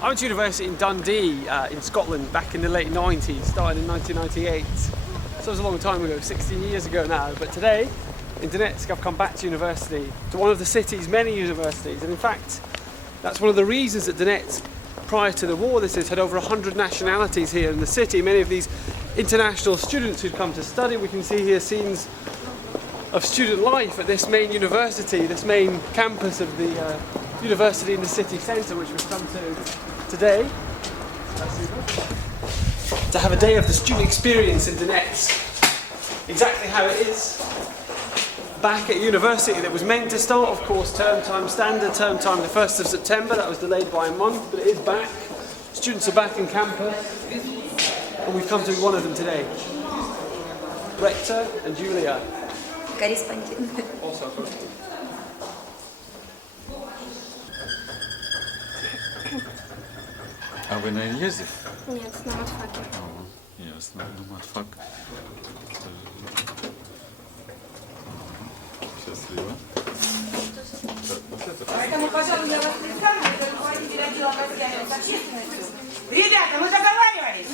I went to university in Dundee in Scotland back in the late 90s, started in 1998. So it was a long time ago, 16 years ago now. But today, in Donetsk, I've come back to university, to one of the city's many universities. And in fact, that's one of the reasons that Donetsk, prior to the war, had over 100 nationalities here in the city. Many of these international students who'd come to study. We can see here scenes of student life at this main university, this main campus of the university in the city centre, which we've come to today. To have a day of the student experience in Donetsk. Exactly how it is back at university. That was meant to start, of course, term time, standard term time, the 1st of September. That was delayed by a month, but it is back. Students are back in campus, and we've come to be one of them today. Rector and Julia. Корреспондент. Also. А вы на инъезде? Нет, на матфаке. Ясно, на матфак. Счастливо. Поэтому, пожалуй, я вас представлю, это руководитель отдела связи с общественностью. Ребята, мы договаривались.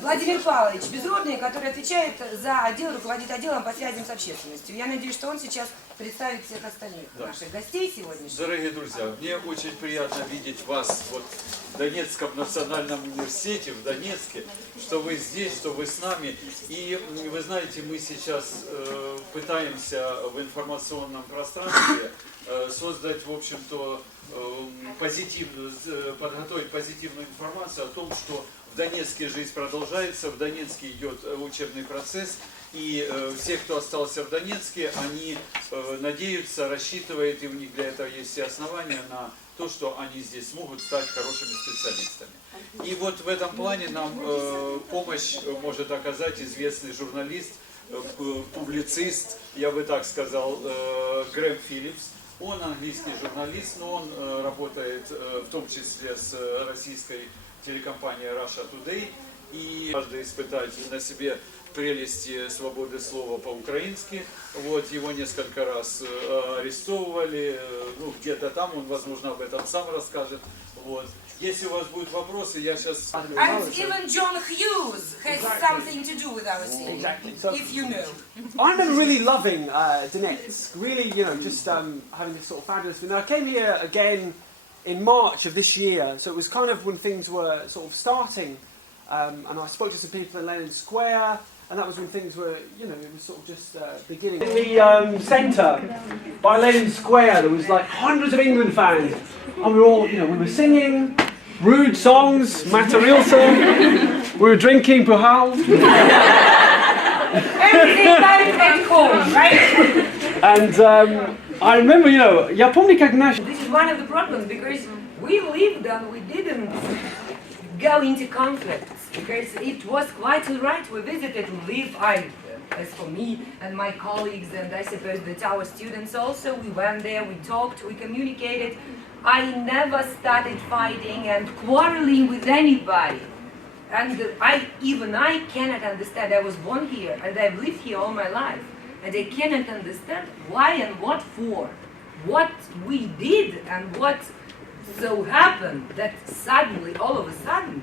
Владимир Павлович, безродный, который отвечает за отдел, руководит отделом по связям с общественностью. Я надеюсь, что он сейчас представит всех остальных наших гостей сегодняшних. Дорогие друзья, мне очень приятно видеть вас вот в Донецком национальном университете, в Донецке, что вы здесь, что вы с нами. И вы знаете, мы сейчас пытаемся в информационном пространстве создать, в общем-то, подготовить позитивную информацию о том, что в Донецке жизнь продолжается, в Донецке идет учебный процесс, и все, кто остался в Донецке, они надеются, рассчитывают, и у них для этого есть все основания на то, что они здесь смогут стать хорошими специалистами. И вот в этом плане нам помощь может оказать известный журналист, публицист, я бы так сказал, Грэм Phillips. Он английский журналист, но он работает в том числе с российской телекомпанией Russia Today. И каждый испытать на себе прелести свободы слова по-украински. Вот, его несколько раз арестовывали, ну, где-то там, он, возможно, об этом сам расскажет. Вот. Если у вас будут вопросы, я сейчас... And even John Hughes has something to do with our city, if you know. I remember really loving Donetsk, really, you know, just having this sort of fabulous... I came here again in March of this year, so it was kind of when things were sort of starting, and I spoke to some people in Lenin Square, and that was when things were, you know, it was sort of just beginning. In the centre, by Lenin Square, there was like hundreds of England fans, and we were all, you know, we were singing rude songs, Matarilsa, we were drinking Puhal. Everything started at home, right? And I remember, you know, я помню, как наш... This is one of the problems, because we lived and we didn't go into conflicts, because it was quite alright. We visited, we lived, as for me and my colleagues, and I suppose that our students also, we went there, we talked, we communicated. I never started fighting and quarreling with anybody. And I cannot understand. I was born here and I've lived here all my life. And I cannot understand why and what for. What we did and what so happened that suddenly, all of a sudden,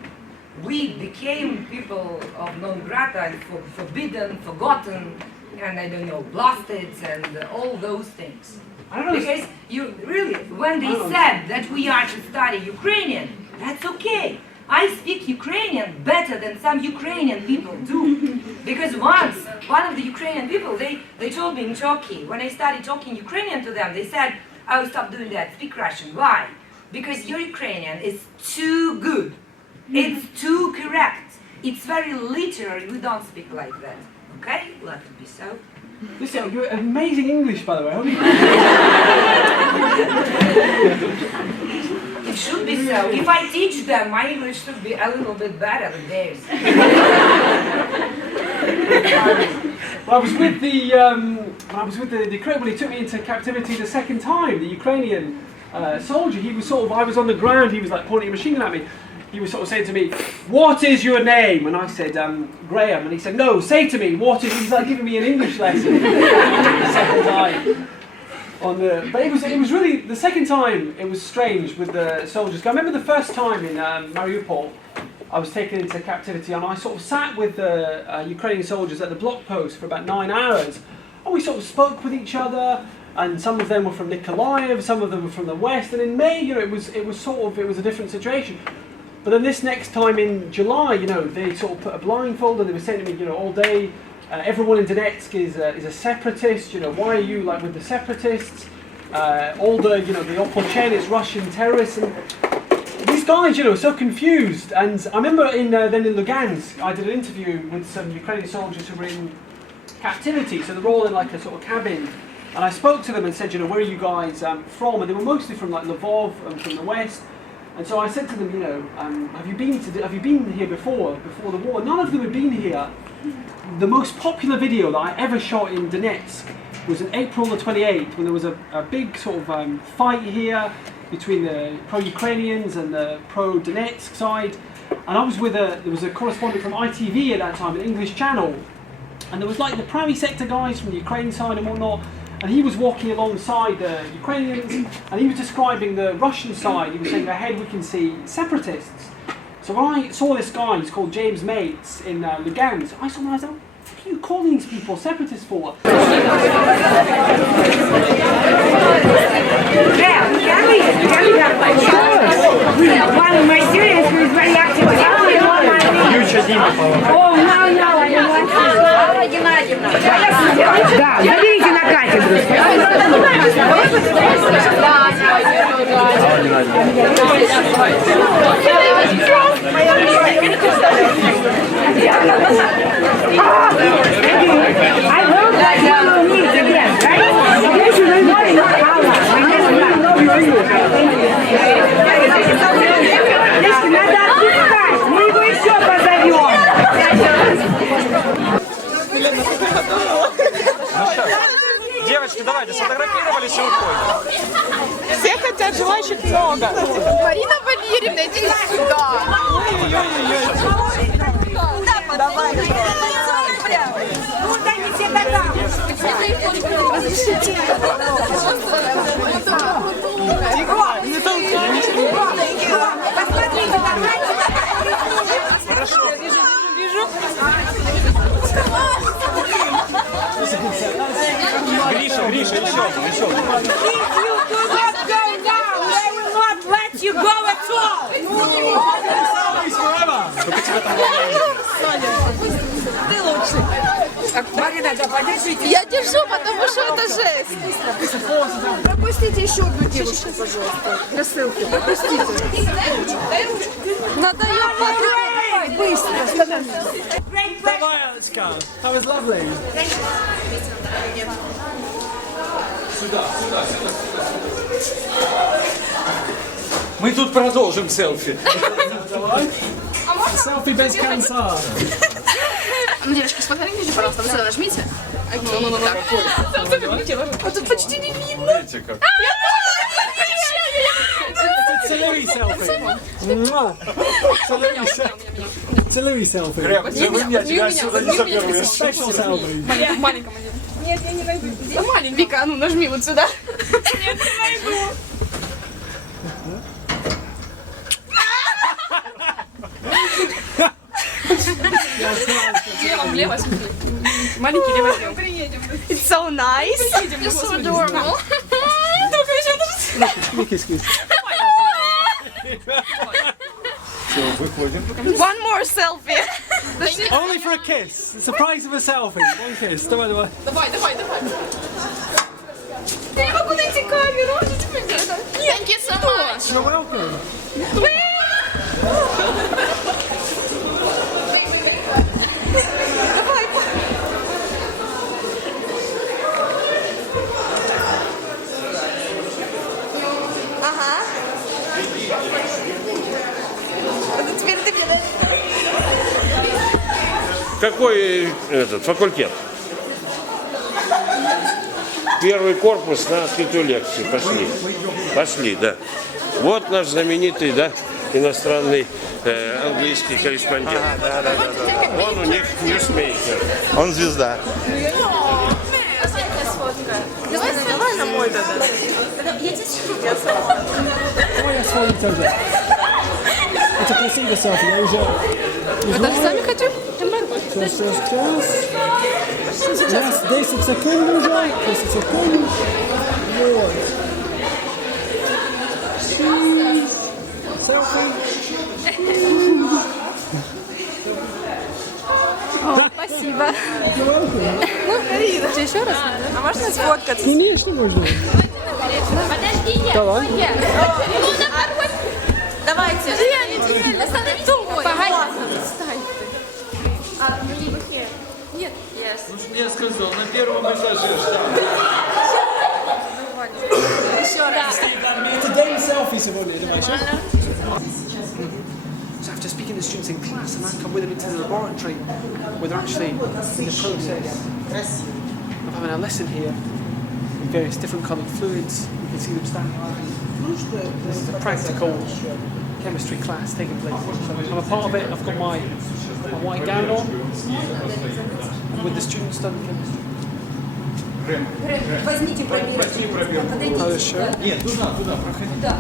we became people of non grata and forbidden, forgotten, and I don't know, blasted and all those things. Because you really, when they said that we are to study Ukrainian, that's okay. I speak Ukrainian better than some Ukrainian people do. Because once, one of the Ukrainian people, they told me in Turkey, when I started talking Ukrainian to them, they said, oh, stop doing that, speak Russian. Why? Because your Ukrainian is too good. It's too correct. It's very literal. We don't speak like that. Okay? Let it be so. Listen, you're amazing English, by the way. It should be so. If I teach them, my English should be a little bit better than theirs. Well, I was with the Ukraine when he took me into captivity the second time. The Ukrainian soldier, he was sort of, I was on the ground, he was like pointing a machine gun at me. He was sort of saying to me, "What is your name?" And I said, "Graham." And he said, "No, say to me, what is..." He's like giving me an English lesson. The second time. But it was really the second time. It was strange with the soldiers. I remember the first time in Mariupol, I was taken into captivity, and I sort of sat with the Ukrainian soldiers at the block post for about 9 hours, and we sort of spoke with each other. And some of them were from Nikolaev, some of them were from the west. And in May, you know, it was a different situation. But then this next time in July, you know, they sort of put a blindfold and they were saying to me, you know, all day, everyone in Donetsk is a separatist. You know, why are you like with the separatists? All the, you know, the Opolchen is Russian terrorists. And these guys, you know, are so confused. And I remember then in Lugansk, I did an interview with some Ukrainian soldiers who were in captivity. So they're all in like a sort of cabin. And I spoke to them and said, you know, where are you guys from? And they were mostly from like Lvov and from the west. And so I said to them, you know, have you been here before the war? None of them had been here. The most popular video that I ever shot in Donetsk was on April the 28th, when there was a big sort of fight here between the pro-Ukrainians and the pro-Donetsk side. And I was with there was a correspondent from ITV at that time, an English channel. And there was like the PRAVЫЙ SEKTOR guys from the Ukraine side and whatnot. And he was walking alongside the Ukrainians, and he was describing the Russian side. He was saying, ahead we can see separatists. So when I saw this guy, he's called James Mates in Lugansk, I saw him and I was like, what are you calling these people separatists for? One of my students who is very active. Oh, no, I don't want to. Да, заберите на кафедру. I hope that you will meet again, right? You should remember надо отпускать, мы его еще позовем. Девочки, давайте, сфотографировались и уходим. Все хотят, желающих много. Марина Валерьевна, иди сюда. Давай. Вот они все тогда. Разрешите. Посмотрите, Хорошо. Я вижу. Гриша, еще. If you do not go now, they will not let you go at all. Ты лучший. Марина, да подержите. Я держу, потому что это жесть. Пропустите еще одну девушку, пожалуйста. Для ссылки. Пропустите. Надо ее подать. Быстро. Давай, Алечка. That was lovely. Сюда. Мы тут продолжим селфи. Селфи без конца. Ну, девушки, сфотографируйте, пожалуйста, на нажмите. А тут почти не видно. Видите как? Целуй селфи. Целуй селфи. Вы меня тебя отсюда не заберешь. Special selfie. Маленьком один. Нет, я не найду. Да маленький. Вика, ну нажми вот сюда. Нет, не найду. Лево, влево, смотри. Маленький лево, влево. It's so nice. You're so adorable. Только еще даже... Все, выходим. One more selfie. Only for a kiss. It's the price of a selfie. One kiss. Давай. Давай. Я не могу найти камеру. Thank you so much. You're welcome. Ага. Это теперь ты мне даешь. Какой этот факультет? Первый корпус на открытую лекцию. Пошли, да. Вот наш знаменитый, да, иностранный английский корреспондент. Он у них ньюсмейкер. Он звезда. Давай на мой. Я тебе Давай я с вами тоже. Это красиво селфи, я уже... Вы даже сами хотите? Сейчас 10 секунд уже, 10 секунд. Вот. Селфи. О, спасибо. Ну, еще раз? А можно сфоткаться? Конечно, можно. Подождите. Давай. Давайте. Остановите его. Нет. Я сказал, на первом этаже. Еще раз. Это день селфи сегодня, давай. So after speaking to students in class, and I've come with them into the laboratory where they're actually in the process of having a lesson here with various different coloured fluids. You can see them standing around. This is a practical chemistry class taking place. I'm a part of it. I've got my white gown on with the students studying chemistry. Возьмите пробирку. Хорошо. Нет, туда, проходи. Да.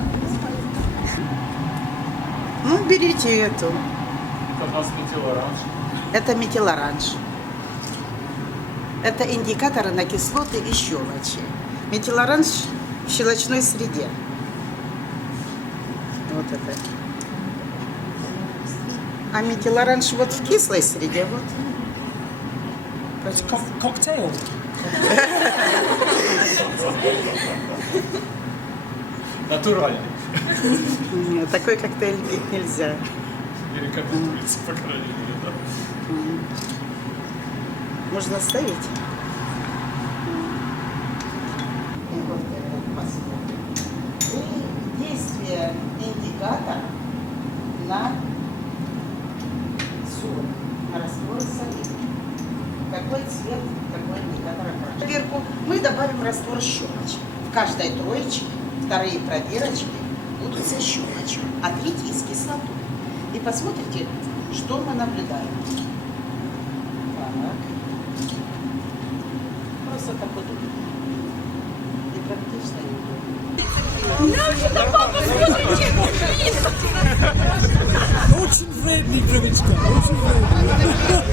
Ну, берите эту. Это у нас метилоранж. Это метилоранж. Это индикаторы на кислоты и щелочи. Метилоранж в щелочной среде. Вот это. А метилоранж вот в кислой среде. Вот. It's a cocktail. Натуральный. Нет, такой коктейль пить нельзя. Или как улица, по крайней мере, да? Можно ставить. И действие индикатора на соль, на раствор соли. Какой цвет, какой индикатор окрашивается. Сверху мы добавим раствор щелочи. В каждой троечке вторые пробирочки будут со щелочью, а третьи с кислотой. И посмотрите, что мы наблюдаем. Так. Просто так вот. И практично Очень вредный, Правичка, очень вредный.